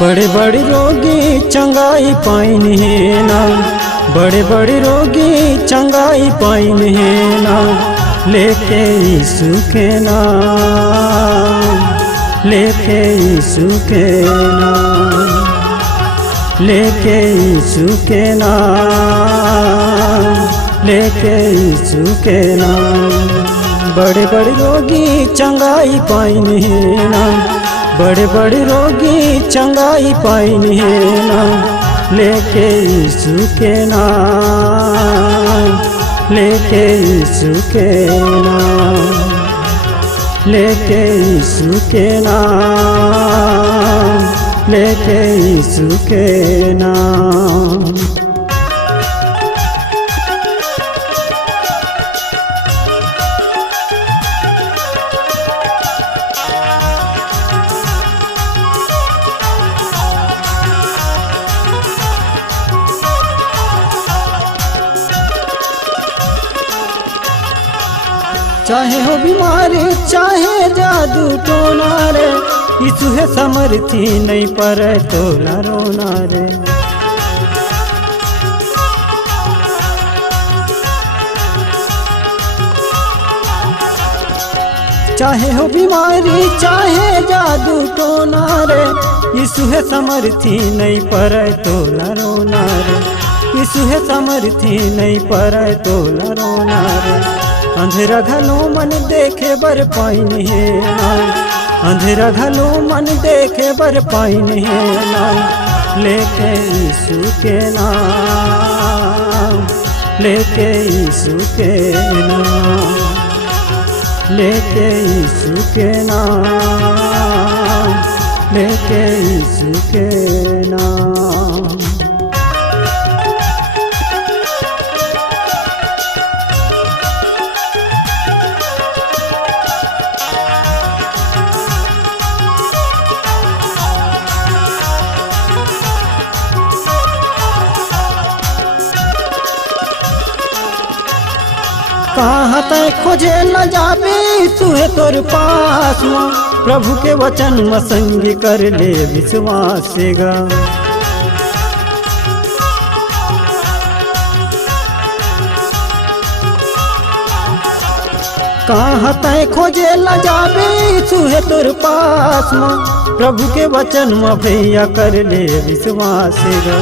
बड़े बड़े रोगी चंगाई पाइन है ना, बड़े बड़े रोगी चंगाई पाइन है ना, लेके यीशु के नाम, लेके यीशु के नाम, लेके यीशु के नाम, लेके यीशु के नाम। बड़े बड़े रोगी चंगाई पाइन है ना, बड़े बड़े रोगी चंगाई पाइन है ना, लेके यीशु के नाम, लेके यीशु के नाम, लेके यीशु के नाम, लेके यीशु के नाम। चाहे हो बीमारी चाहे जादू टोना रे, यीशु है समर्थी नहीं पर तोला रोना रे। चाहे हो बीमारी चाहे जादू टोना रे, यीशु है समर्थी नहीं पर तोला रोना रे, यीशु है समर्थी नहीं पर तोला रोना रे। अंधेरा घलो मन देखे बर पाइन है ना, अंधेरा घलो मन देखे बर पाइन है ना, लेके यीशु के नाम, लेके यीशु के नाम, लेके यीशु के नाम, लेके यीशु के नाम। कहाँ तय खोजे न जाबे यीशु है तोर पास में, प्रभु के वचन में संगी कर ले विश्वास गा। कहाँ तय खोजे न जाबे यीशु है तोर पास में, प्रभु के वचन में भैया कर ले विश्वास गा,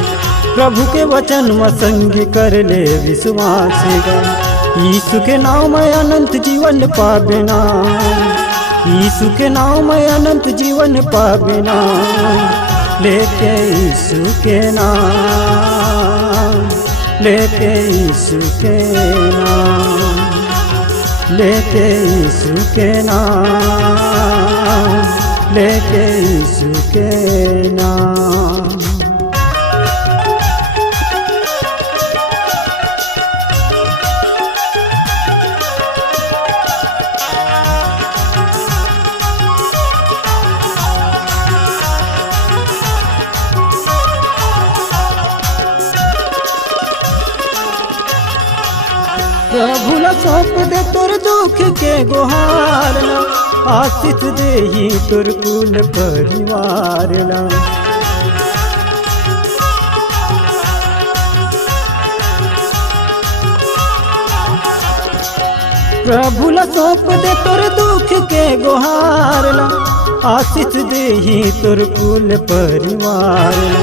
प्रभु के वचन में संगी कर ले विश्वास गा। यीशु के नाम में अनंत जीवन पावे ना, यीशु के नाम में अनंत जीवन पावे ना, लेके यीशु के नाम, लेके यीशु के नाम, लेके यीशु के नाम, लेके यीशु के नाम। प्रभु ला सौंप दे तोर दुख के गुहार ला, आशीष दे ही तोर कुल परिवार ला। प्रभु ला सौंप दे तोर दुख के गुहार ला, आशीष दे ही तोर कुल परिवार ला,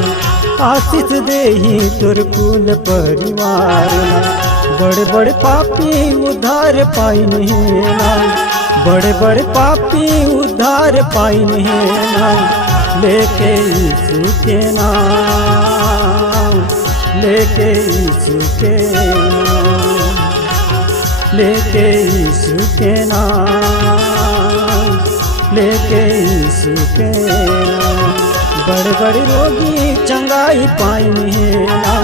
आशीष दे ही तोर कुल परिवार ला। बड़े बड़े पापी उद्धार पाइन है ना, बड़े बड़े पापी उद्धार पाइन है ना, लेके यीशु के नाम, लेके यीशु के नाम, लेके यीशु के नाम, लेके यीशु के नाम। बड़े बड़े रोगी चंगाई पाइन है ना,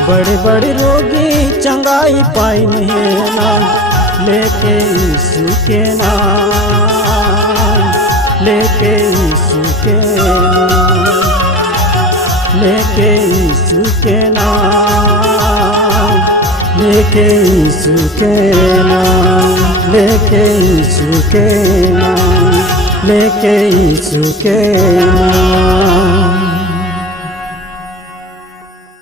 बड़े बड़े रोगी चंगाई पाइन है ना, लेके यीशु के नाम, लेके यीशु के नाम, लेके यीशु के नाम, लेके यीशु के नाम, लेके यीशु के नाम, लेके यीशु के नाम।